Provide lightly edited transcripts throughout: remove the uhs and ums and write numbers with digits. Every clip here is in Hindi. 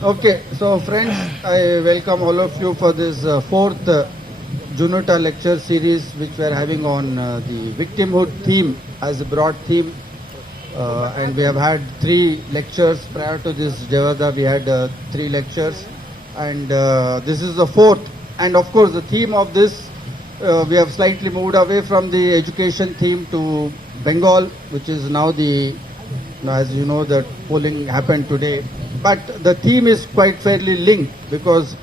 Okay, so friends, I welcome all of you for this fourth Junuta lecture series which we are having on the victimhood theme as a broad theme. And we have had three lectures. Prior to this, Jayavardha, we had three lectures. And this is the fourth. And of course, the theme of this, we have slightly moved away from the education theme to Bengal, which is now the, as you know, the polling happened today. But the theme is quite fairly linked because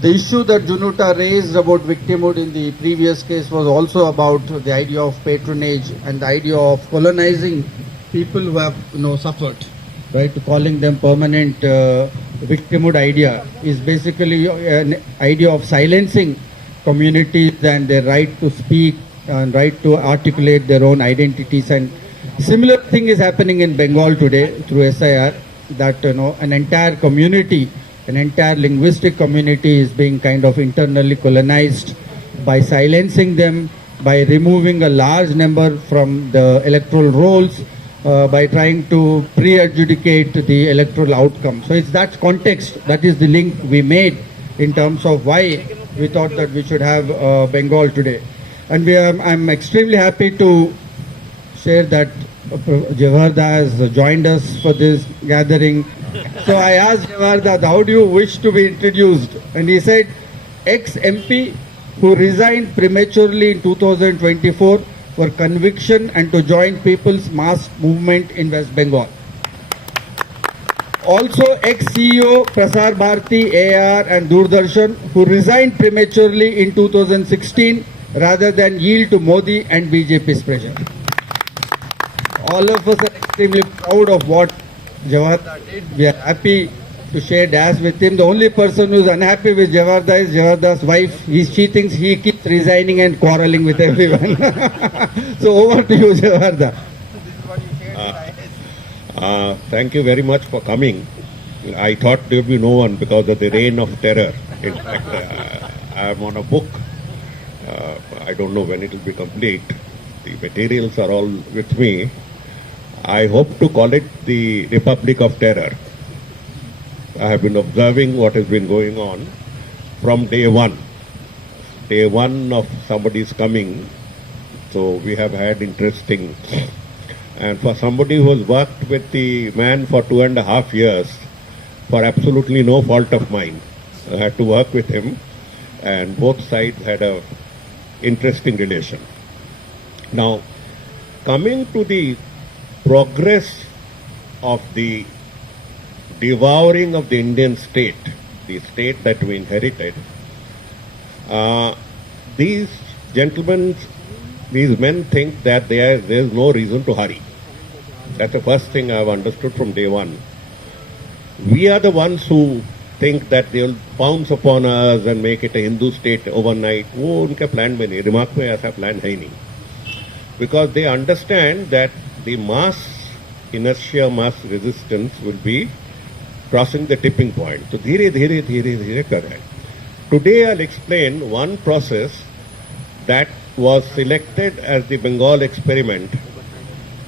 the issue that Junuta raised about victimhood in the previous case was also about the idea of patronage and the idea of colonizing people who have suffered, right? Calling them permanent victimhood idea is basically an idea of silencing communities and their right to speak and right to articulate their own identities. And similar thing is happening in Bengal today through SIR, that an entire community, an entire linguistic community is being kind of internally colonized by silencing them, by removing a large number from the electoral rolls, by trying to pre-adjudicate the electoral outcome. So it's that context, that is the link we made in terms of why we thought that we should have Bengal today. And I'm extremely happy to share that Jayavardha has joined us for this gathering. So I asked Jayavardha, how do you wish to be introduced? And he said, ex-MP who resigned prematurely in 2024 for conviction and to join People's Mass Movement in West Bengal. Also ex-CEO Prasar Bharati, AR and Doordarshan who resigned prematurely in 2016 rather than yield to Modi and BJP's pressure. All of us are extremely proud of what Jayavardha did. We are happy to share DAS with him. The only person who is unhappy with Jayavardha is Jayavardha's wife. She thinks he keeps resigning and quarreling with everyone. So over to you, Jayavardha. Thank you very much for coming. I thought there would be no one because of the reign of terror. In fact, I am on a book. I don't know when it will be complete. The materials are all with me. I hope to call it the Republic of Terror. I have been observing what has been going on from day one. Day one of somebody's coming. So we have had interesting. And for somebody who has worked with the man for 2.5 years, for absolutely no fault of mine, I had to work with him, and both sides had a interesting relation. Now, coming to the progress of the devouring of the Indian state, the state that we inherited, these gentlemen, these men think that there is no reason to hurry. That's the first thing I've understood from day one. We are the ones who think that they will pounce upon us and make it a Hindu state overnight. वो उनका plan में नहीं, दिमाग में ऐसा plan है ही नहीं. Because they understand that the mass inertia, mass resistance will be crossing the tipping point. So धीरे धीरे धीरे धीरे कर रहे हैं. Today I'll explain one process that was selected as the Bengal experiment,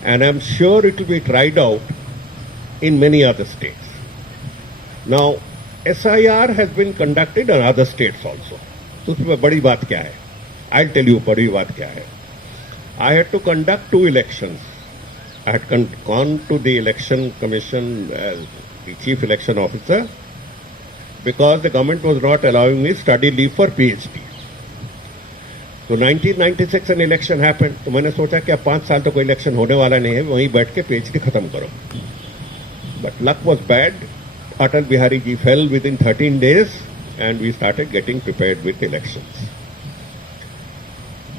and I'm sure it will be tried out in many other states. Now, SIR has been conducted in other states also. तो उसमें बड़ी बात क्या है? I'll tell you बड़ी बात क्या है. I had to conduct 2 elections. I had gone to the election commission as the chief election officer because the government was not allowing me study leave for PhD. So 1996 an election happened. तो मैंने सोचा कि अब 5 साल तो कोई election होने वाला नहीं है, वहीं बैठ के PhD खत्म करो. But luck was bad. Atal Bihari ji fell within 13 days and we started getting prepared with elections.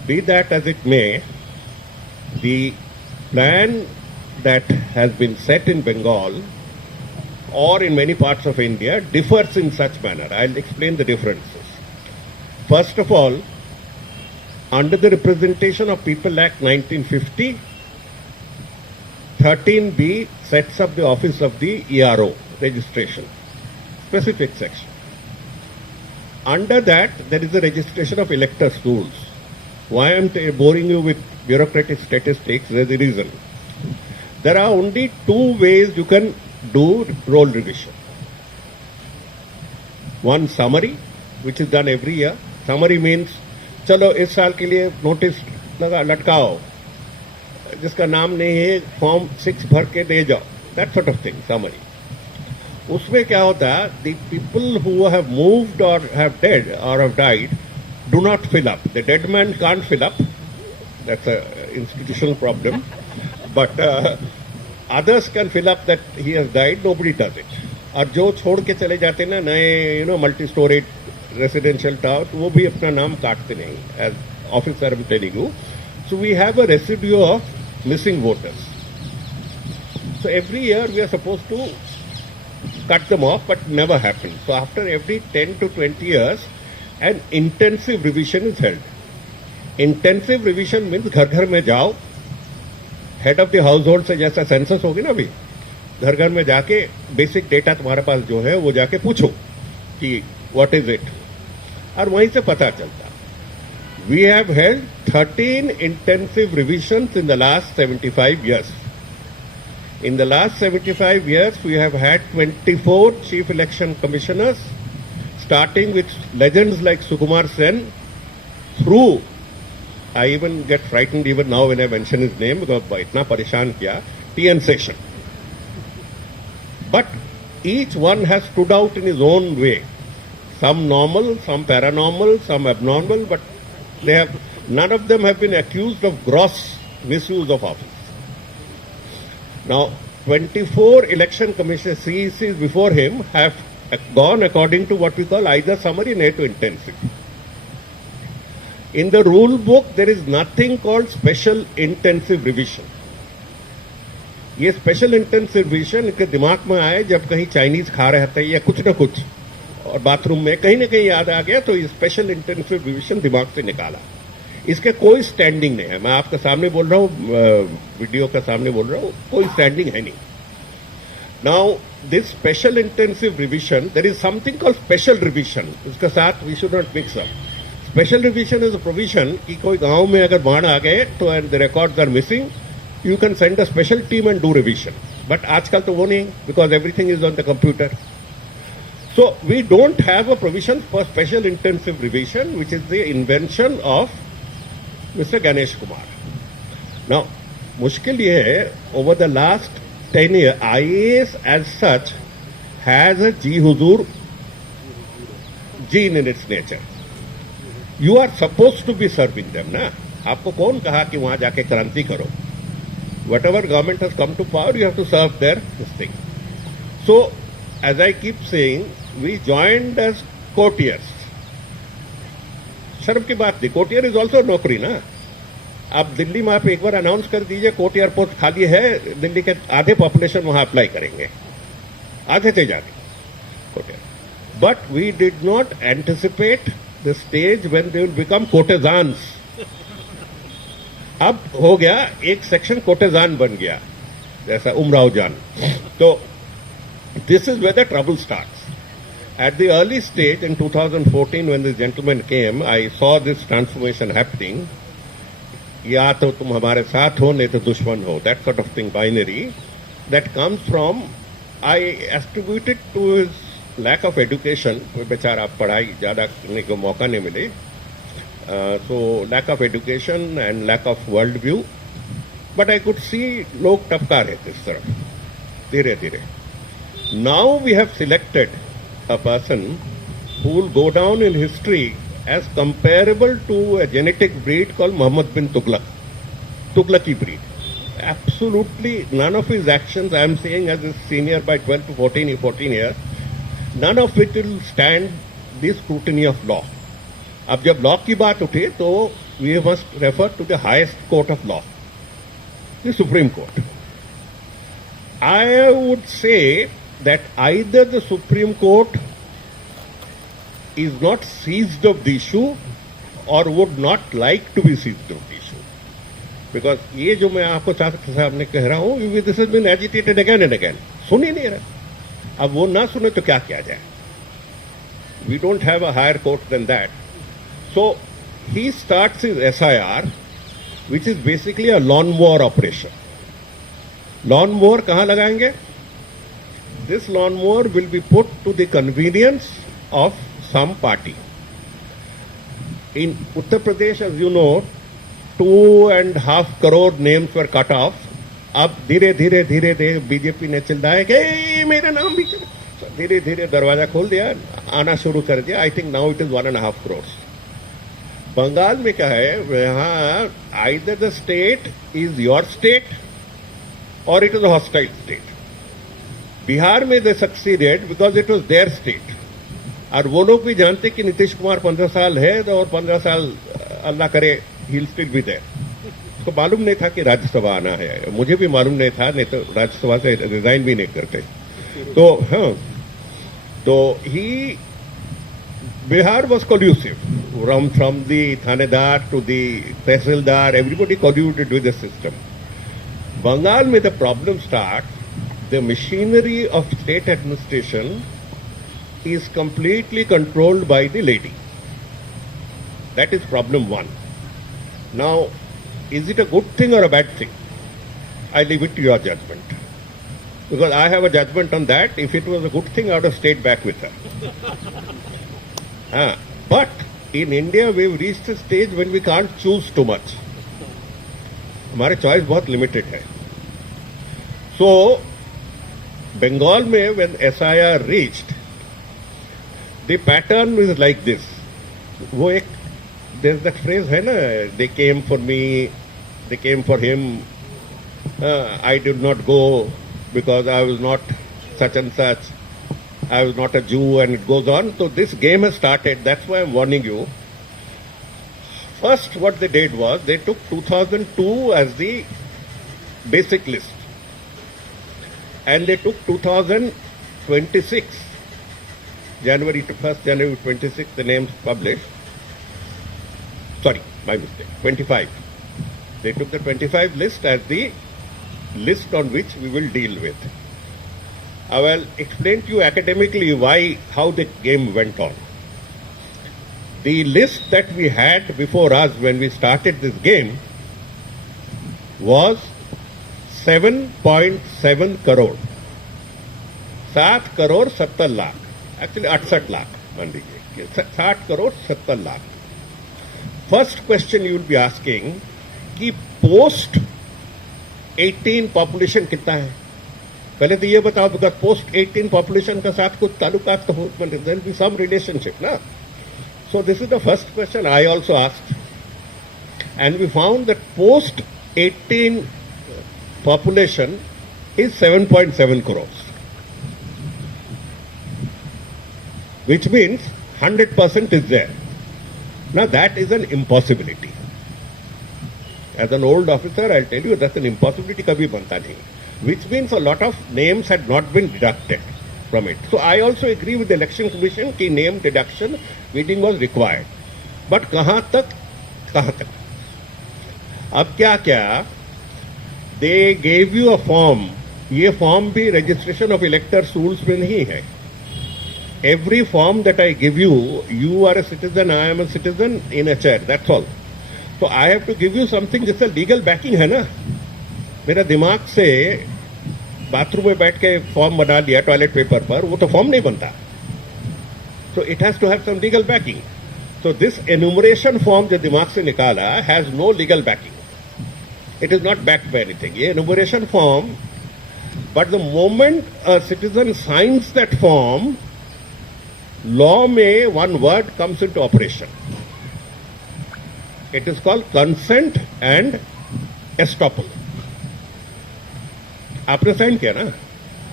Be that as it may, the plan that has been set in Bengal or in many parts of India differs in such manner. I'll explain the differences. First of all, under the Representation of People Act 1950, 13B sets up the office of the ERO, registration, specific section. Under that, there is a registration of electors' rules. Why I am boring you with bureaucratic statistics? There is a reason. There are only 2 ways you can do roll revision. one summary which is done every year. Summary means चलो इस साल के लिए नोटिस लगा लटकाओ, जिसका नाम नहीं है फॉर्म 6 भर के दे जाओ, that sort of thing, summary. उसमें क्या होता है, the people who have moved और हैव डेड और have died do not fill up. The dead man can't fill up, that's a institutional problem, but others can fill up that he has died, nobody does it. और जो छोड़ के चले जाते ना नए मल्टी स्टोरेड रेसिडेंशियल टावर, वो भी अपना नाम काटते नहीं. As officer I am telling you, so we have a residue of missing voters. So every year we are supposed to cut them off, but never happens. So after every 10 to 20 years, an intensive revision is held. Intensive revision means घर घर में जाओ, head of the house hold से जैसा सेंसस होगी ना, अभी घर घर में जाके बेसिक डेटा तुम्हारे पास जो है वो जाके पूछो कि व्हाट इज इट, और वहीं से पता चलता. We have held 13 intensive revisions in the last 75 years. In the last 75 years, we have had 24 chief election commissioners, starting with legends like Sukumar Sen, through, I even get frightened even now when I mention his name because itna pareshan kiya, T.N. Seshan. But each one has stood out in his own way. Some normal, some paranormal, some abnormal, but none of them have been accused of gross misuse of office. Now, 24 election commission CECs before him have gone according to what we call either summary or to intensive. In the rule book, there is nothing called special intensive revision. ये स्पेशल इंटेंसिव रिविजन इनके दिमाग में आए जब कहीं चाइनीज खा रहे थे या कुछ ना कुछ, और बाथरूम में कहीं ना कहीं याद आ गया, तो ये स्पेशल इंटेंसिव रिविजन दिमाग से निकाला. इसके कोई स्टैंडिंग नहीं है. मैं आपके सामने बोल रहा हूँ, वीडियो के सामने बोल रहा हूँ, कोई स्टैंडिंग है नहीं. Now this special intensive revision, there is something called special revision. उसके साथ we should not mix up. Special revision is a provision कि कोई गांव में अगर बाढ़ आ गए तो and the records are missing, you can send a special team and do revision. But आजकल तो वो नहीं, because everything is on the computer. So we don't have a provision for special intensive revision, which is the invention of Mr. Ganesh Kumar. Now, मुश्किल ये है, over the last 10 years, IAS as such has a Ji Huzur gene in its nature. You are supposed to be serving them, ना? आपको कौन कहा कि वहां जाके क्रांति करो? Whatever government has come to power, you have to serve their this thing. So, as I keep saying, we joined as courtiers. शर्म की बात थी, कोर्टियर इज ऑल्सो नौकरी ना. आप दिल्ली में आप एक बार अनाउंस कर दीजिए कोर्टियर पोस्ट खाली है, दिल्ली के आधे पॉपुलेशन वहां अप्लाई करेंगे, आधे से जाने courtier. But we did not anticipate the stage when they will become courtesans. अब हो गया, एक सेक्शन कोर्टेजान बन गया, जैसा उमराव जान. तो this is where the trouble starts. At the early stage in 2014 when this gentleman came, I saw this transformation happening. या तो तुम हमारे साथ हो नहीं तो दुश्मन हो, that sort of thing, binary, that comes from, I attribute it to his lack of education. कोई बेचारा पढ़ाई ज़्यादा करने को मौका नहीं मिले, so lack of education and lack of world view. But I could see लोग टपका रहे थे इस तरफ धीरे धीरे. Now we have selected a person who will go down in history as comparable to a genetic breed called Muhammad bin Tughlaq, Tughlaqi breed. Absolutely none of his actions, I am saying as a senior by 12 to 14 years, none of it will stand the scrutiny of law. अब जब लॉ की बात उठे तो we must refer to the highest court of law, the Supreme Court. I would say that either the Supreme Court is not seized of the issue or would not like to be seized of the issue. Because ये जो मैं आपको सामने कह रहा हूँ, this has been agitated again and again. सुन ही नहीं रहा. अब वो ना सुने तो क्या किया जाए? We don't have a higher court than that. So he starts his SIR, which is basically a lawnmower operation. Lawnmower कहाँ लगाएंगे? This lawnmower will be put to the convenience of some party. In Uttar Pradesh, as you know, 2.5 crore names were cut off. अब धीरे धीरे धीरे धीरे बीजेपी ने चिल्लाया कि मेरा नाम भी धीरे धीरे दरवाजा खोल दिया, आना शुरू कर दिया. I think now it is 1.5 crore. Bengal में क्या है, यहाँ either the state is your state और it is a hostile state. Bihar में they succeeded because it was their state. और वो लोग भी जानते कि नीतीश कुमार 15 साल है और 15 साल अल्लाह करे he will still be there. उसको मालूम नहीं था कि राज्यसभा आना है. मुझे भी मालूम नहीं था, नहीं तो राज्यसभा से रिजाइन भी नहीं करते. तो हाँ, तो he Bihar was collusive from the Thanedar to the Tehsildar, everybody colluded with the system. Bengal में the problem starts, the machinery of state administration is completely controlled by the lady. That is problem one. Now, is it a good thing or a bad thing? I leave it to your judgment. Because I have a judgment on that. If it was a good thing, I would have stayed back with her. But in India, we've reached a stage when we can't choose too much. हमारे चॉइस बहुत लिमिटेड है. So, Bengal में when SIR reached, the pattern is like this. वो एक there's that phrase है ना, they came for me, they came for him, I did not go because I was not such and such, I was not a Jew, and it goes on. So this game has started. That's why I'm warning you. First, what they did was they took 2002 as the basic list, and they took 2026, January 1st, January 26th, the names published. Sorry, my mistake. 25. They took the 25 list as the list on which we will deal with. I will explain to you academically how the game went on. The list that we had before us when we started this game was 7.7 crore. 7 crore 70 lakh. Actually 68 lakh. मान लीजिए 60 crore 70 lakh. First question you will be asking कि post 18 population कितना है? पहले तो ये बताओ, बिकॉज पोस्ट 18 पॉपुलेशन का साथ कुछ ताल्लुकात तो हो, देयर बी सम रिलेशनशिप ना. So this is the first question I also asked, and we found that post 18 population is 7.7 crore, which means 100% is there. Now that is an impossibility. As an old officer, I'll tell you that's an impossibility. कभी बनता नहीं. Which means a lot of names had not been deducted from it. So I also agree with the Election Commission कि name deduction meeting was required. But कहाँ तक? अब क्या? They gave you a form. ये form भी registration of electors rules में नहीं है. Every form that I give you, you are a citizen, I am a citizen in a chair. That's all. So I have to give you something जिससे legal backing है ना. मेरा दिमाग से बाथरूम में बैठ के फॉर्म बना लिया टॉयलेट पेपर पर, वो तो फॉर्म नहीं बनता. So it has to have some legal backing. So this enumeration form जो दिमाग से निकाला has no legal backing. It is not backed by anything. ये enumeration form, but the moment a citizen signs that form, law में one word comes into operation. It is called consent and estoppel. आपने साइन किया ना,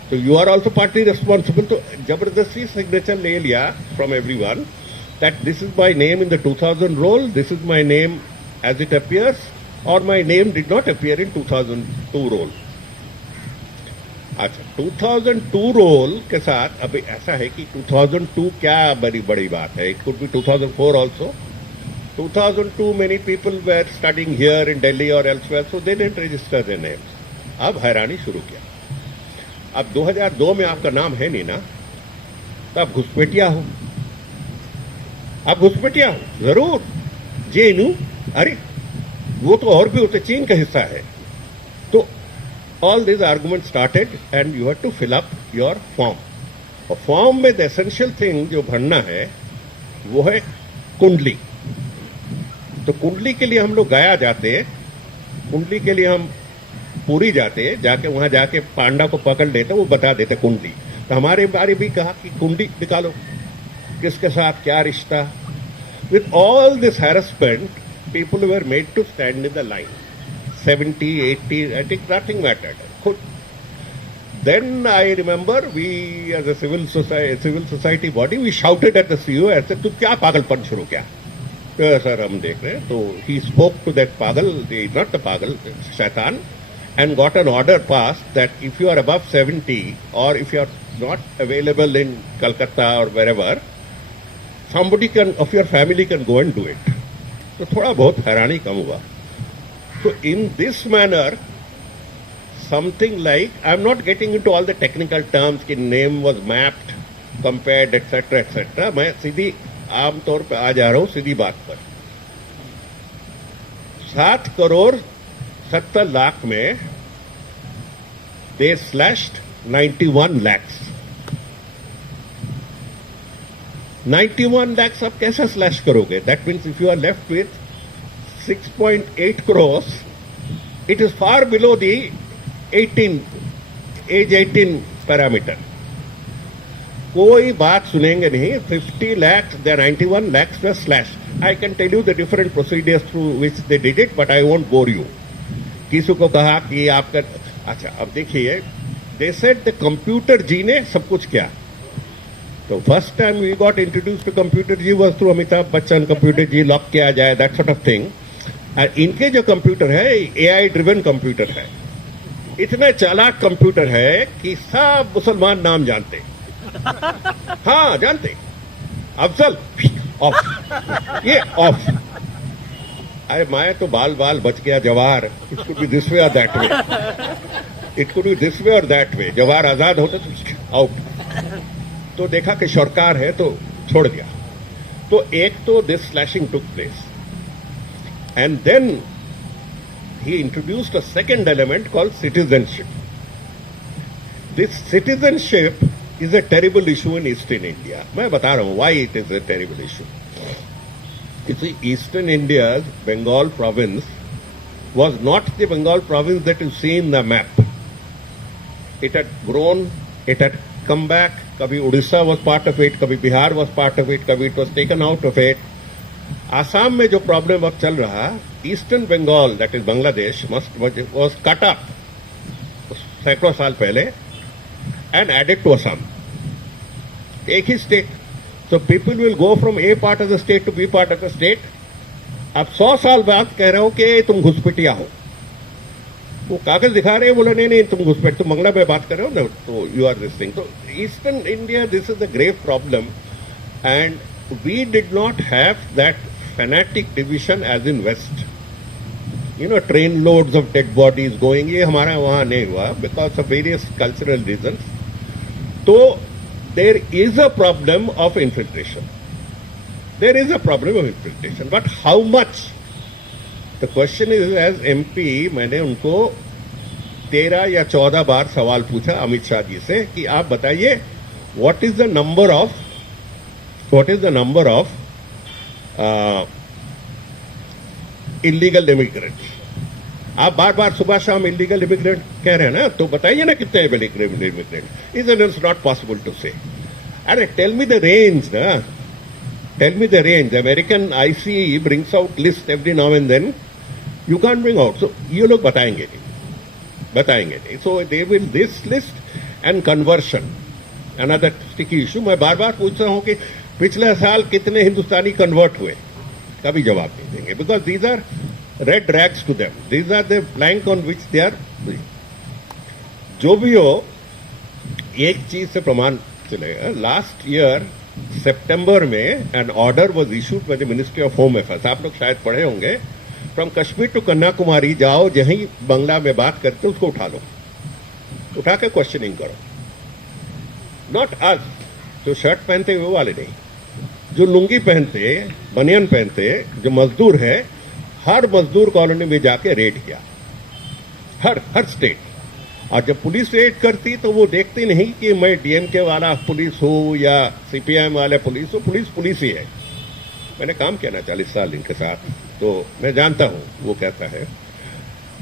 तो you are also partly responsible. तो जबरदस्ती सिग्नेचर ले लिया from everyone that this is my name in the 2000 roll, this is my name as it appears, और my name did not appear in 2002 roll. अच्छा, 2002 रोल के साथ अभी ऐसा है कि 2002 क्या बड़ी बात है. It could B 2004 also. 2002 many people were studying here in Delhi or elsewhere, so they didn't register their names. अब हैरानी शुरू किया. अब 2002 में आपका नाम है नहीं ना, तो आप घुसपैठिया हो. आप घुसपैठिया हो जरूर. जेनू, अरे वो तो और भी होते, चीन का हिस्सा है. तो all this argument started and you have to fill up your form. और फॉर्म में द एसेंशियल थिंग जो भरना है वो है कुंडली। तो कुंडली के लिए हम लोग गया जाते, कुंडली के लिए हम पूरी जाते, जाके वहां जाके पांडा को पकड़ लेते, वो बता देते कुंडली। तो हमारे बारे भी कहा कि कुंडली निकालो, किसके साथ क्या रिश्ता। With all this harassment people were made to stand in the line 70, 80, I think nothing mattered. Then I remember we as a civil society body, we shouted at the CEO and said, "तू क्या पागलपन शुरू किया?" तो सर हम देख रहे हैं। तो he spoke to that पागल, not the पागल, शैतान, and got an order passed that if you are above 70 or if you are not available in Calcutta or wherever, somebody of your family can go and do it. तो थोड़ा बहुत हैरानी कम हुआ। So in this manner, something like, I'm not getting into all the technical terms कि name was mapped, compared, etc. मैं सीधी आम तौर पे आ जा रहा हूं सीधी बात पर। 7 करोड़ 70 लाख में they slashed 91 lakhs। 91 lakhs आप कैसे स्लैश करोगे? That means if you are left with 6.8 crores, it is far below the age 18 parameter। कोई बात सुनेंगे नहीं। 50 lakhs, the 91 lakhs were slashed. I can tell you the different procedures through which they did it, but I won't bore you। किसी को कहा कि आपका, अच्छा अब देखिए, they said the computer जी ने सब कुछ किया। तो first time we got introduce to computer ji was through Amitabh Bachchan, computer ji lock किया जाए, दैट सॉर्ट ऑफ थिंग। और इनके जो कंप्यूटर है AI ड्रिवन कंप्यूटर है, इतने चालाक कंप्यूटर है कि सब मुसलमान नाम जानते। हाँ जानते, अफजल ऑफ, ये ऑफ। अरे मैं तो बाल बाल बच गया। Jawahar, it could be this way और that way, it could be this way और दैट वे। जवाहर आजाद होता तो आउट। तो देखा कि सरकार है तो छोड़ दिया। तो एक तो this slashing took place, and then he introduced a second element called citizenship. This citizenship is a terrible issue in Eastern India. मैं बता रहा हूँ why it is a terrible issue. You see, Eastern India's Bengal province was not the Bengal province that you see in the map. It had grown, it had come back. Kabhi Odisha was part of it, kabhi Bihar was part of it, kabhi it was taken out of it. Assam में जो प्रॉब्लम अब चल रहा, eastern Bengal that is Bangladesh was cut up सैकड़ों साल पहले एंड एडेड टू असम, एक ही state. So people will go from A part of the state to B part of the state. अब 100 साल बाद कह रहे हो कि तुम घुसपैठिया हो। वो कागज दिखा रहे हैं, बोला नहीं नहीं तुम घुसपैठ, तुम बंगला में बात कर रहे हो ना, तो यू आर दिस थिंग। तो eastern India, this is the grave problem, and we did not have that fanatic division as in west. You know, train loads of dead bodies going, ये हमारा वहां नहीं हुआ because of various cultural reason. तो there is a problem of infiltration. There is a problem of infiltration, but how much? The question is, as MP, मैंने उनको 13 या 14 बार सवाल पूछा अमित शाह जी से कि आप बताइए what is the number of illegal immigrants. आप बार बार सुबह शाम इलीगल इमिग्रेंट कह रहे हैं ना, तो बताइए ना कितने illegal immigrant. Is not possible to say. अरे टेल मी द रेंज ना, tell me the range. American ICE brings out list every now and then, you can bring out. So ये लोग बताएंगे नहीं। So they will this list and conversion, another sticky issue. मैं बार बार पूछ रहा हूं कि पिछले साल कितने हिंदुस्तानी कन्वर्ट हुए, कभी जवाब नहीं देंगे, because these are red rags to them. These are the plank on which they are. जो भी हो, एक चीज से प्रमाण चलेगा। लास्ट ईयर सितंबर में an order was issued by the ministry of home affairs, आप लोग शायद पढ़े होंगे। फ्रॉम कश्मीर टू कन्याकुमारी जाओ, जहीं बंगला में बात करते उसको उठा लो, उठा के क्वेश्चनिंग करो। नॉट अस, जो शर्ट पहनते वो वाले नहीं, जो लुंगी पहनते, बनियान पहनते, जो मजदूर है, हर मजदूर कॉलोनी में जाके रेड किया, हर स्टेट। और जब पुलिस रेड करती तो वो देखती नहीं कि मैं डीएमके वाला पुलिस हूँ या सीपीएम वाला पुलिस हूँ, पुलिस पुलिस ही है। मैंने काम किया ना 40 साल इनके साथ, तो मैं जानता हूँ वो कहता है।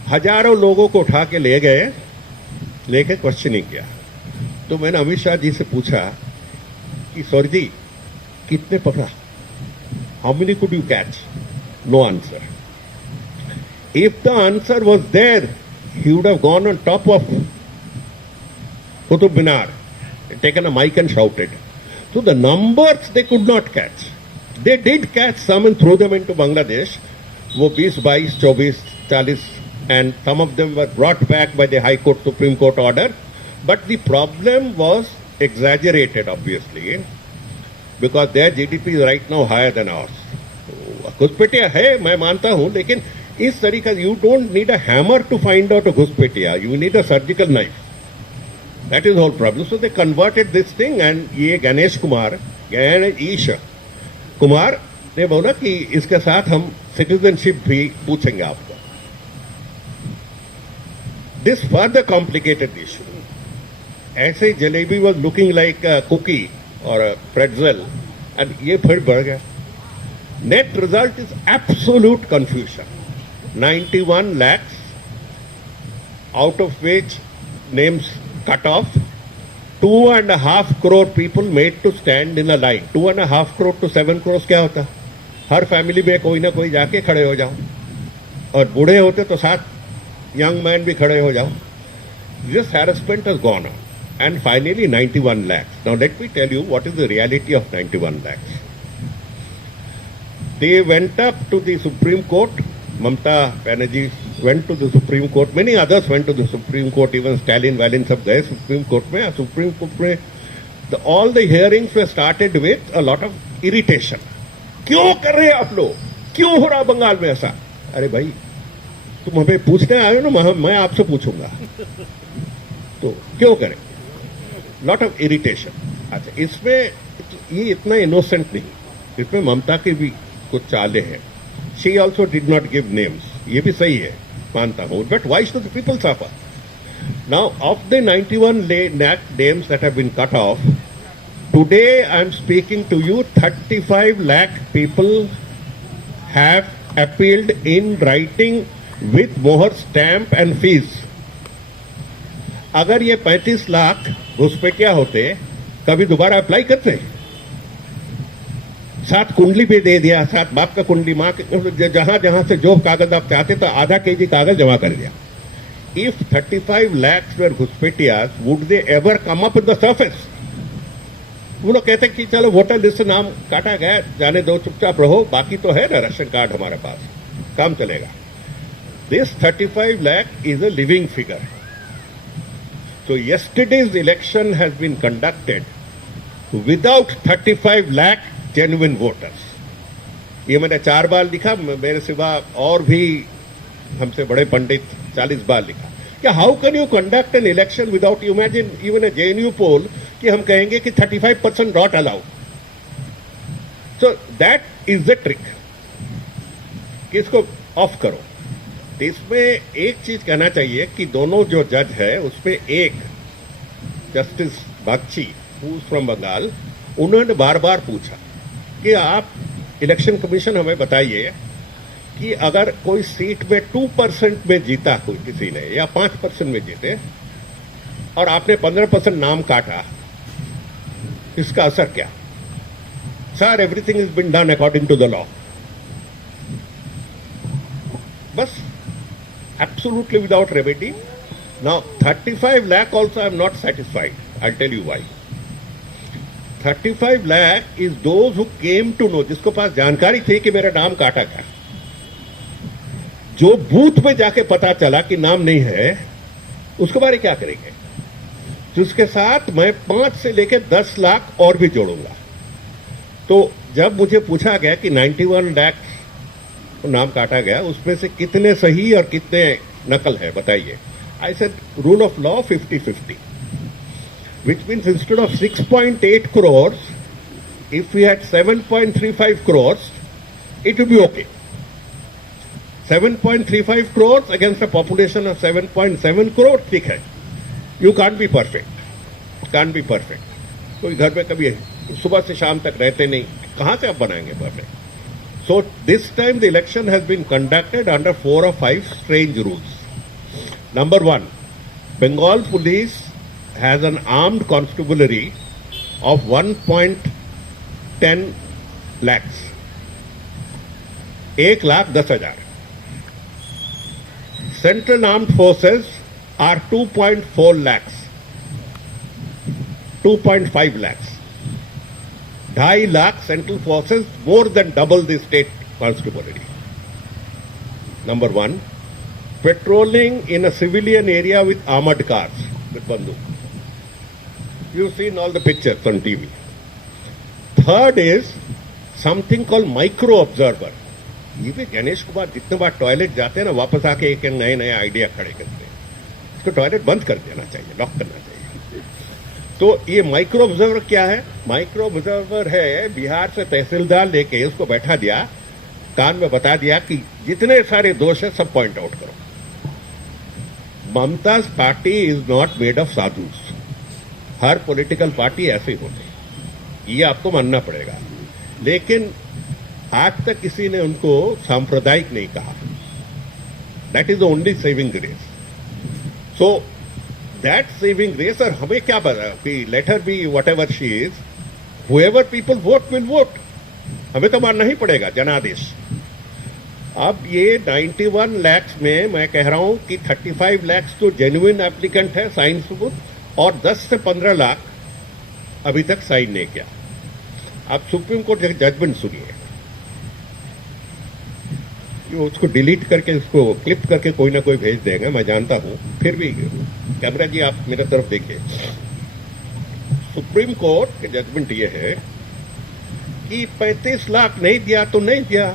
हजारों लोगों को उठा के ले गए, लेके क्वेश्चनिंग किया। तो मैंने अमित शाह जी से पूछा कि सर जी कितने पकड़ा, how many could you catch? No answer. If the answer was there, he would have gone on top of Qutub Minar, taken a mic and shouted. So the numbers they could not catch. They did catch some and throw them into Bangladesh. वो 20, 22, 24, 40, and some of them were brought back by the High Court, Supreme Court order. But the problem was exaggerated, obviously, because their GDP is right now higher than ours. घुसपैठिया है, मैं मानता हूं, लेकिन इस तरीका you don't need a hammer to find out a घुसपैठिया, you need a surgical knife. That is whole problem. So they converted this thing and ये गणेश कुमार ने बोला कि इसके साथ हम सिटीजनशिप भी पूछेंगे आपको. This further complicated issue. ऐसे ही jalebi was looking like cookie और प्रेटजेल एंड ये फिर बढ़ गया. Net result is absolute confusion. 91 lakhs, out of which names cut off. 2.5 crore people made to stand in a line. 2.5 crore to 7 crores क्या होता? हर फैमिली में कोई ना कोई जाके खड़े हो जाओ, और बूढ़े होते तो साथ यंग मैन भी खड़े हो जाओ. This harassment has gone on. And finally 91 lakhs. Now let me tell you what is the reality of 91 lakhs. They went up to the Supreme Court. Mamta Banerjee went to the Supreme Court. Many others went to the Supreme Court. Even Stalin, Valin, सब गए Supreme Court में. Supreme Court में all the hearings were started with a lot of irritation. क्यों कर रहे हैं आप लोग? क्यों हो रहा बंगाल में ऐसा? अरे भाई तुम हमें पूछने आए हो ना, मैं आपसे पूछूंगा तो क्यों करें? Lot of irritation. अच्छा, इसमें ये इतना इनोसेंट नहीं, इसमें ममता की भी कुछ चाले हैं. She also did not give names, ये भी सही है, मानता हूं. But why should the people suffer? Now of the 91 lakh names that have been cut off, today I am speaking to you, 35 lakh people have appealed in writing with मोहर स्टैंप एंड फीस. अगर ये 35 लाख घुसपैठिया होते, कभी दोबारा अप्लाई करते? साथ कुंडली भी दे दिया, साथ बाप का कुंडली, माँ के, जहां जहां से जो कागज आप चाहते तो आधा केजी कागज जमा कर दिया. इफ 35 lakhs were घुसपैठियास, would they ever come up with the surface? वो लोग कहते कि चलो वोटर लिस्ट से नाम काटा गया, जाने दो, चुपचाप रहो, बाकी तो है ना राशन कार्ड हमारे पास, काम चलेगा. This 35 lakh is a living figure. So yesterday's election has been conducted without 35 lakh genuine voters. ये मैंने 4 बार लिखा, मेरे सिवा और भी हमसे बड़े पंडित 40 बार लिखा. क्या how can you conduct an election without, imagine even a JNU poll कि हम कहेंगे कि 35% not allowed. So that is the trick. इसको ऑफ करो. इसमें एक चीज कहना चाहिए कि दोनों जो जज है उसमें एक justice Bagchi who is from Bengal, उन्होंने बार बार पूछा कि आप इलेक्शन कमीशन हमें बताइए कि अगर कोई सीट में 2% में जीता कोई किसी ने, या 5% में जीते, और आपने 15% नाम काटा, इसका असर क्या? Sir, everything is been done according to the law. बस, absolutely without remedy. Now 35 lakh also I am not satisfied. I'll tell you why. 35 lakh is those who came to know, जिसको पास जानकारी थी कि मेरा नाम काटा गया. जो बूथ में जाके पता चला कि नाम नहीं है, उसके बारे क्या करेंगे? जिसके साथ मैं 5 से लेकर 10 लाख और भी जोड़ूंगा. तो जब मुझे पूछा गया कि 91 लाख नाम काटा गया, उसमें से कितने सही और कितने नकल है बताइए. I said rule of law 50-50, which means instead of 6.8 crores, if we had 7.35 crores, it would be okay. 7.35 crores against a population of 7.7 crores, ठीक है. You can't be perfect. Can't be perfect. कोई घर में कभी सुबह से शाम तक रहते नहीं, कहां से आप बनाएंगे perfect? So this time the election has been conducted under 4 or 5 strange rules. Number 1, Bengal police has an armed constabulary of 1.10 lakhs. 1,10,000. Central Armed Forces are 2.4 lakhs. 2.5 lakhs. 2.5 lakh Central Forces, more than double the state constabulary. Number 1, patrolling in a civilian area with armored cars, with banduk. You've seen all the pictures on TV. Third is something called micro observer. ये भी गणेश कुमार जितने बार टॉयलेट जाते हैं ना, वापस आके एक नए नए आइडिया खड़े करते हैं. इसको टॉयलेट बंद कर देना चाहिए, लॉक करना चाहिए. तो ये माइक्रो ऑब्जर्वर क्या है? माइक्रो ऑब्जर्वर है, बिहार से तहसीलदार लेके उसको बैठा दिया, कान में बता दिया कि जितने सारे दोष है सब पॉइंट आउट करो. Mumtaz party is not made of sadhus. Her political party ऐसे होते, ये आपको मानना पड़ेगा. लेकिन आज तक किसी ने उनको सांप्रदायिक नहीं कहा. That is the only saving grace. So that saving grace, और हमें क्या पता कि let her be whatever she is, however people vote will vote. हमें तो मानना ही पड़ेगा जनादेश. अब ये 91 lakhs में मैं कह रहा हूं कि 35 lakhs तो जेन्युइन एप्लीकेंट है, साइन सबूत, और 10 से 15 लाख अभी तक साइन नहीं किया. आप सुप्रीम कोर्ट जजमेंट सुनिए. उसको डिलीट करके, उसको क्लिप करके कोई ना कोई भेज देगा, मैं जानता हूं. फिर भी कैमरा जी आप मेरा तरफ देखिए. सुप्रीम कोर्ट के जजमेंट ये है कि 35 लाख नहीं दिया तो नहीं दिया.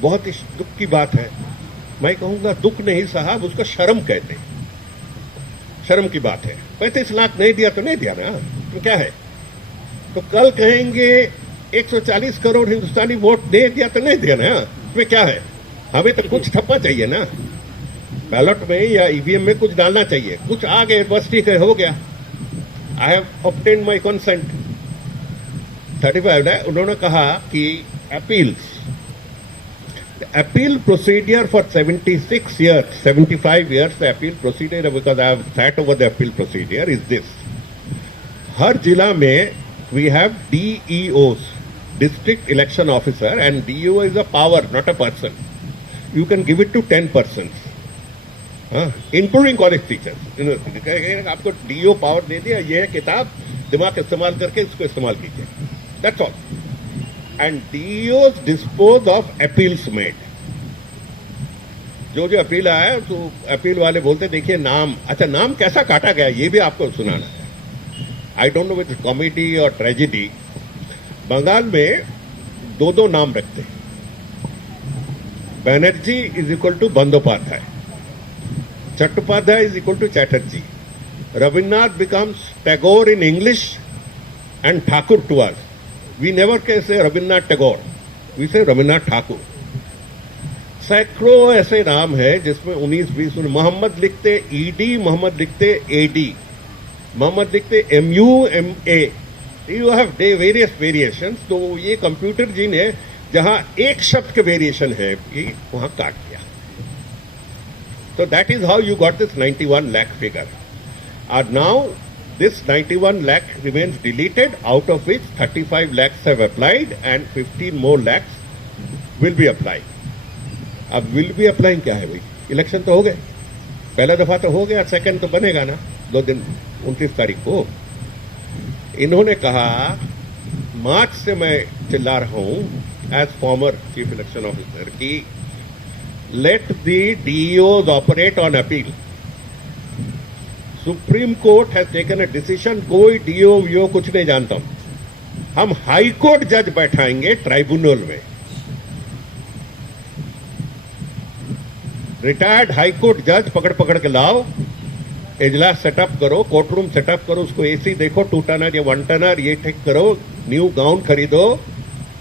बहुत ही दुख की बात है. मैं कहूंगा दुख नहीं साहब, उसको शर्म कहते. शर्म की बात है. 35 लाख नहीं दिया तो नहीं दिया ना, तो क्या है? तो कल कहेंगे 140 करोड़ हिंदुस्तानी वोट दे दिया तो नहीं दिया ना, इसमें क्या है? हमें तो कुछ ठप्पा चाहिए ना, बैलेट में या ईवीएम में कुछ डालना चाहिए. कुछ आ गए, बस ठीक है, हो गया. I have obtained my consent. 35 है. उन्होंने कहा कि appeals, appeal procedure for 76 years, 75 years, the appeal procedure, because I have sat over the appeal procedure, is this. हर जिला में we have DEOs, district election officer, and DEO is a power, not a person. You can give it to 10 persons, including college teachers. आपको DEO power दे दिया, ये है किताब, दिमाग इस्तेमाल करके इसको इस्तेमाल कीजिए. That's all. And DEOs dispose of appeals made. जो अपील आया तो अपील वाले बोलते देखिए नाम, अच्छा नाम कैसा काटा गया ये भी आपको सुनाना है. I don't know which comedy और ट्रेजिडी. बंगाल में दो नाम रखते हैं. Banerjee is equal to Bandopadhyay, Chattopadhyay is equal to Chatterjee. Rabindranath becomes Tagore in English and Thakur to us. We never can say Rabindranath Tagore. We say Rabindranath Thakur. सैकड़ों ऐसे नाम है जिसमें 19-20 मोहम्मद लिखते ED, मोहम्मद लिखते AD, मोहम्मद लिखते MUMA. You have various variations. तो ये कंप्यूटर जी ने जहां एक शब्द के वेरिएशन है ये वहां काट दिया. So that is how you got this 91 lakh figure. And now this 91 lakh remains deleted, out of which 35 lakhs have applied and 15 more lakhs will be applied. अब will be applying क्या है भाई? इलेक्शन तो हो गए, पहला दफा तो हो गया, सेकंड तो बनेगा ना 2 दिन 29 तारीख को. इन्होंने कहा, मार्च से मैं चिल्ला रहा हूं as former chief election officer कि let the DEOs operate on appeal. Supreme court has taken a decision. कोई DEO कुछ नहीं जानता हूं. हम हाई कोर्ट जज बैठाएंगे ट्राइब्यूनल में. रिटायर्ड हाई कोर्ट जज पकड़ के लाओ, इजलास सेटअप करो, कोर्ट रूम सेटअप करो, उसको AC देखो, 2 टनर या 1 टनर, ये ठीक करो, न्यू गाउन खरीदो,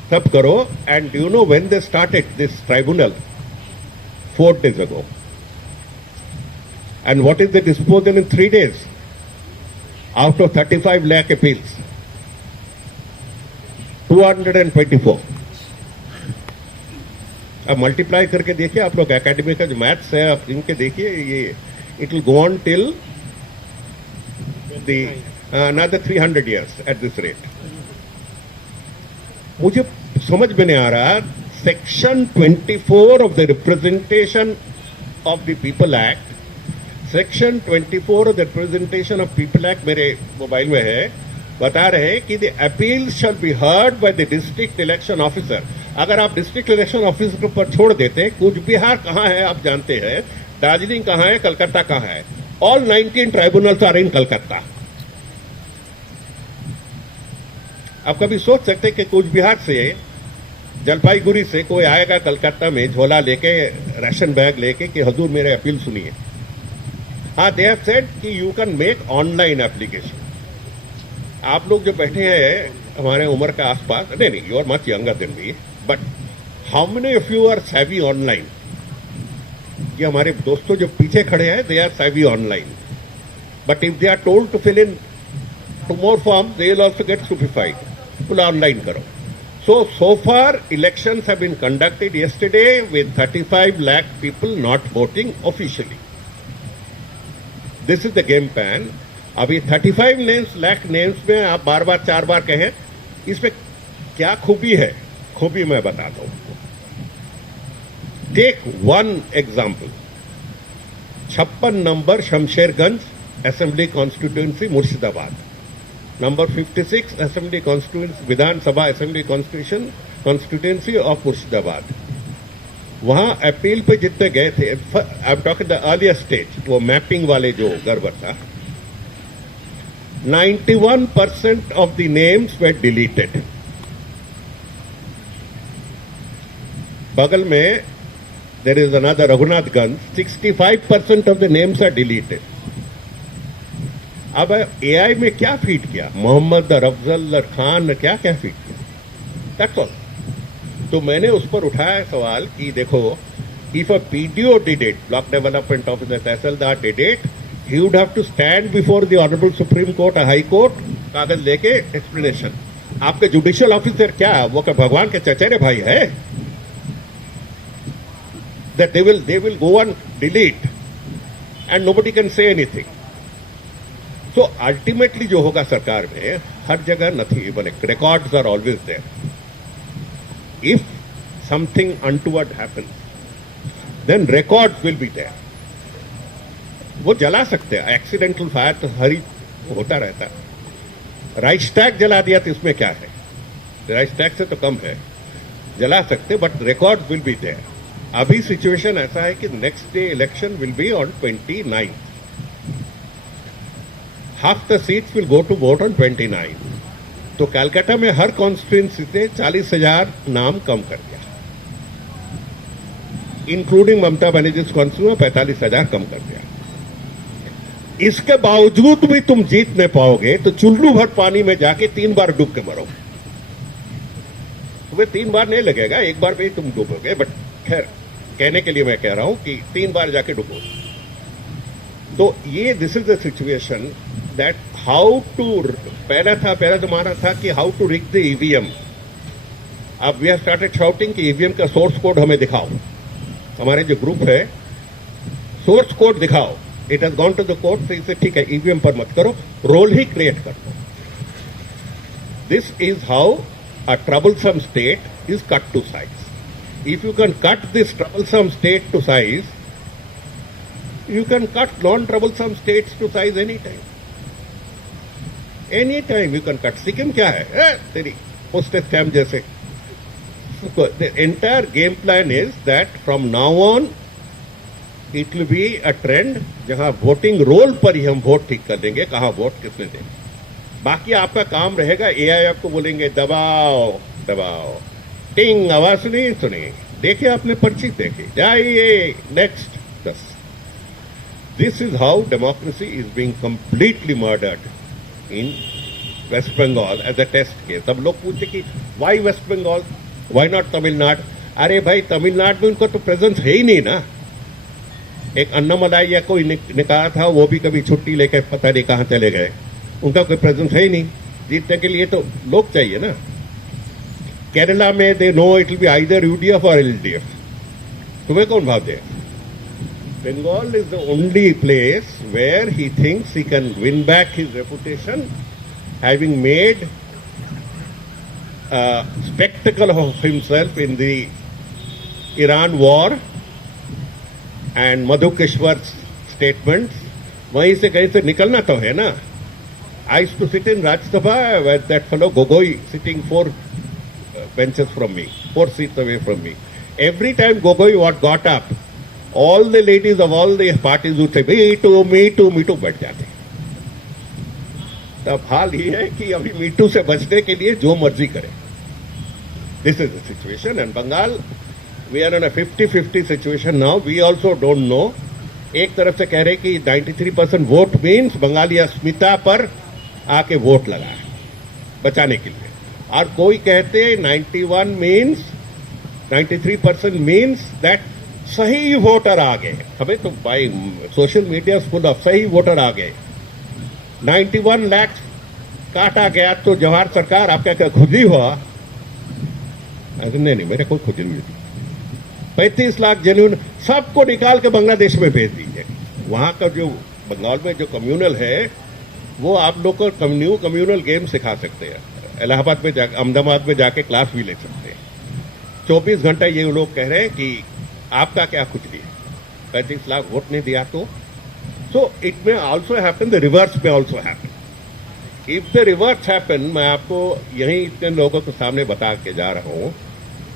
सब करो. And you know when they started this tribunal? 4 days ago. And what is the disposal in 3 days? out of 35 lakh appeals, 224. अब मल्टीप्लाई करके देखिए आप लोग, एकेडमी का जो मैथ्स है आप इनके देखिए, ये it will go on till the another 300 years at this rate. मुझे समझ में नहीं आ रहा, section 24 of the representation of the people act, section 24 of the representation of people act मेरे मोबाइल में है, बता रहे हैं कि the appeal shall be heard by the district election officer. अगर आप डिस्ट्रिक्ट इलेक्शन ऑफिसर पर छोड़ देते, कूच बिहार कहां है आप जानते हैं, दार्जिलिंग कहां है, कलकत्ता कहां है, all 19 tribunals are in Calcutta. आप कभी सोच सकते कि कूच बिहार से, जलपाईगुड़ी से कोई आएगा कलकत्ता में झोला लेके, राशन बैग लेके कि हजूर मेरे अपील सुनिए। हाँ, दे हैव सेड कि you can make online application. आप लोग जो बैठे हैं हमारे उम्र के आसपास, नहीं, you are much younger than me, but how many of you are savvy online? ये हमारे दोस्तों जो पीछे खड़े हैं, they are savvy online, but if they are told to fill in 2 more forms, they will also get stupefied. Full online करो। So far elections have been conducted yesterday with 35 lakh people not voting officially. This is the game plan. अभी 35 लाख नेम्स में आप बार बार 4 बार कहें, इसमें क्या खूबी है? खूबी मैं बताता हूं। Take one example, 56 number Shamsherganj assembly constituency Murshidabad, number 56 assembly constituency विधानसभा असेंबली कॉन्स्टिट्यूंसी ऑफ मुर्शिदाबाद। वहां अपील पे जितने गए थे, I am talking the earlier stage, वो मैपिंग वाले जो गड़बड़ था, 91% of the names were deleted. बगल में there is another Raghunathganj, 65% of the names are deleted. अब AI में क्या फीड किया? मोहम्मद अफजल खान क्या क्या फीड किया? That's all. तो मैंने उस पर उठाया सवाल कि देखो, if a PDO did it, Block Development Officer tehsildar did it, he would have to stand before the Honorable Supreme Court, a High Court, कागज लेके एक्सप्लेनेशन। आपके जुडिशियल ऑफिसर क्या, वो क्या भगवान के चचेरे भाई है? That they will go and delete and nobody can say anything. So ultimately जो होगा सरकार में, हर जगह नथी बने, records are always there. If something untoward happens, then records will be there. वो जला सकते हैं, एक्सीडेंटल फायर तो हर ही होता रहता है। राइक्सटैग जला दिया तो इसमें क्या है? राइक्सटैग से तो कम है, जला सकते, but record will be there. अभी सिचुएशन ऐसा है कि next day election will be on 29th। Half the seats will go to vote on 29। तो कलकत्ता में हर कॉन्स्टिट्यूंसी से 40,000 नाम कम कर दिया, इंक्लूडिंग ममता बनर्जी कॉन्स्टिट्यूंसी 45,000 कम कर दिया। इसके बावजूद भी तुम जीत नहीं पाओगे तो चुल्लू भर पानी में जाके 3 बार डूब के मरो। तुम्हें 3 बार नहीं लगेगा, 1 बार में ही तुम डूबोगे, बट खैर कहने के लिए मैं कह रहा हूं कि 3 बार जाके डूबो। तो ये this is the situation that how to, पहला तुम्हारा था कि how to rig the EVM. अब वी हैव स्टार्टेड शाउटिंग कि ईवीएम का सोर्स कोड हमें दिखाओ। हमारे जो ग्रुप है, सोर्स कोड दिखाओ। It has gone to the court, से इसे ठीक है ईवीएम पर मत करो, रोल ही क्रिएट कर दो। This is how a troublesome state is cut to size. If you can cut this troublesome state to size, you can cut non-troublesome states to size any time. Any time you can cut. Sikkim क्या है? तेरी postage stamp जैसे. The entire game plan is that from now on it will be a trend जहां वोटिंग रोल पर ही हम वोट ठीक कर देंगे, कहां वोट किसने देंगे। बाकी आपका काम रहेगा, एआई आपको बोलेंगे दबाओ दबाओ, टिंग आवाज सुनी, देखिए आपने पर्ची देखी, जाइए next 10। This is how democracy is being completely murdered in West Bengal as a test case. सब लोग पूछते कि why West Bengal? Why not Tamil Nadu? अरे भाई तमिलनाडु में उनको तो प्रेजेंस है ही नहीं ना। एक अन्नामलाई या कोई निकाला था, वो भी कभी छुट्टी लेकर पता नहीं कहां चले गए। उनका कोई प्रेजेंस है ही नहीं, जीतने के लिए तो लोग चाहिए ना. केरला में they know it will be either UDF और एलडीएफ. तुम्हें कौन भाव दे? Bengal is the only place where he thinks he can win back his reputation, having made a spectacle of himself in the Iran war and Madhu Kishwar's statements. वहीं से कहीं से निकलना तो है ना. I used to sit in Rajya Sabha where that fellow Gogoi sitting 4 benches from me, 4 seats away from me. Every time Gogoi got up, all the ladies of all the parties would say, me too, me too, me too, बैठ जाते. तब हाल ये है कि अभी मीटू से बचने के लिए जो मर्जी करे. This is the situation, and Bengal, we are in a 50-50 situation now. We also don't know. एक तरफ से कह रहे कि 93% वोट मीन्स बंगाली अस्मिता पर आके वोट लगा है बचाने के लिए, और कोई कहते 91 मीन्स 93% मीन्स दैट सही वोटर आ गए. हमें तो by social media full of सही वोटर आ गए. 91 लाख काटा गया तो जवाहर सरकार आपका क्या खुद ही हुआ? नहीं, मेरे कोई खुद ही नहीं. 35 लाख जेन्युइन सबको निकाल के बांग्लादेश में भेज दीजिए. वहां का जो बंगाल में जो कम्युनल है वो आप लोग को कम्युनल गेम सिखा सकते हैं. इलाहाबाद में जाकर, अहमदाबाद में जाके क्लास भी ले सकते हैं. 24 घंटा ये लोग कह रहे हैं कि आपका क्या कुछ नहीं, 35 लाख वोट नहीं दिया तो. सो इट में ऑल्सो हैपन, द रिवर्स में also happen. If the reverse happen, मैं आपको यही इतने लोगों के सामने बता के जा रहा हूं,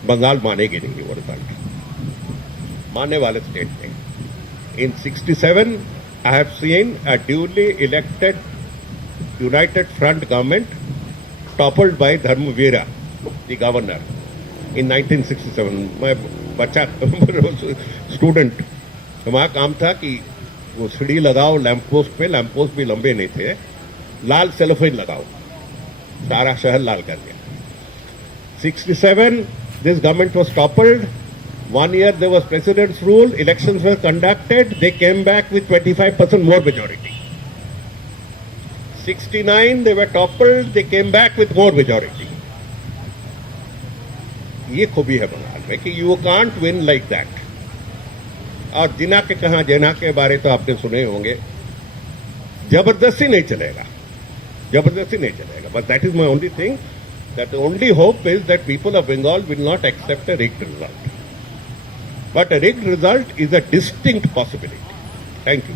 बंगाल मानेगी नहीं वो रिजल्ट. मानने वाले स्टेट नहीं. In 67 I have seen a duly elected united front government toppled by Dharmavira the governor in 1967. मैं बच्चा स्टूडेंट, वहां काम था कि वो सीढ़ी लगाओ लैंप पोस्ट पे, लैंप पोस्ट भी लंबे नहीं थे, लाल सेलोफेन लगाओ, सारा शहर लाल कर दिया. 67 this government was toppled. 1 year there was president's rule, elections were conducted, they came back with 25% more majority. 69 they were toppled, they came back with more majority. ये खूबी है बंगाल में कि you can't win like that. और जिना के कहा, जिना के बारे तो आपने सुने होंगे. जबरदस्ती नहीं चलेगा, जबरदस्ती नहीं चलेगा. But that is my only thing, that the only hope is that people of Bengal will not accept a rigged result. But a rigged result is a distinct possibility. Thank you.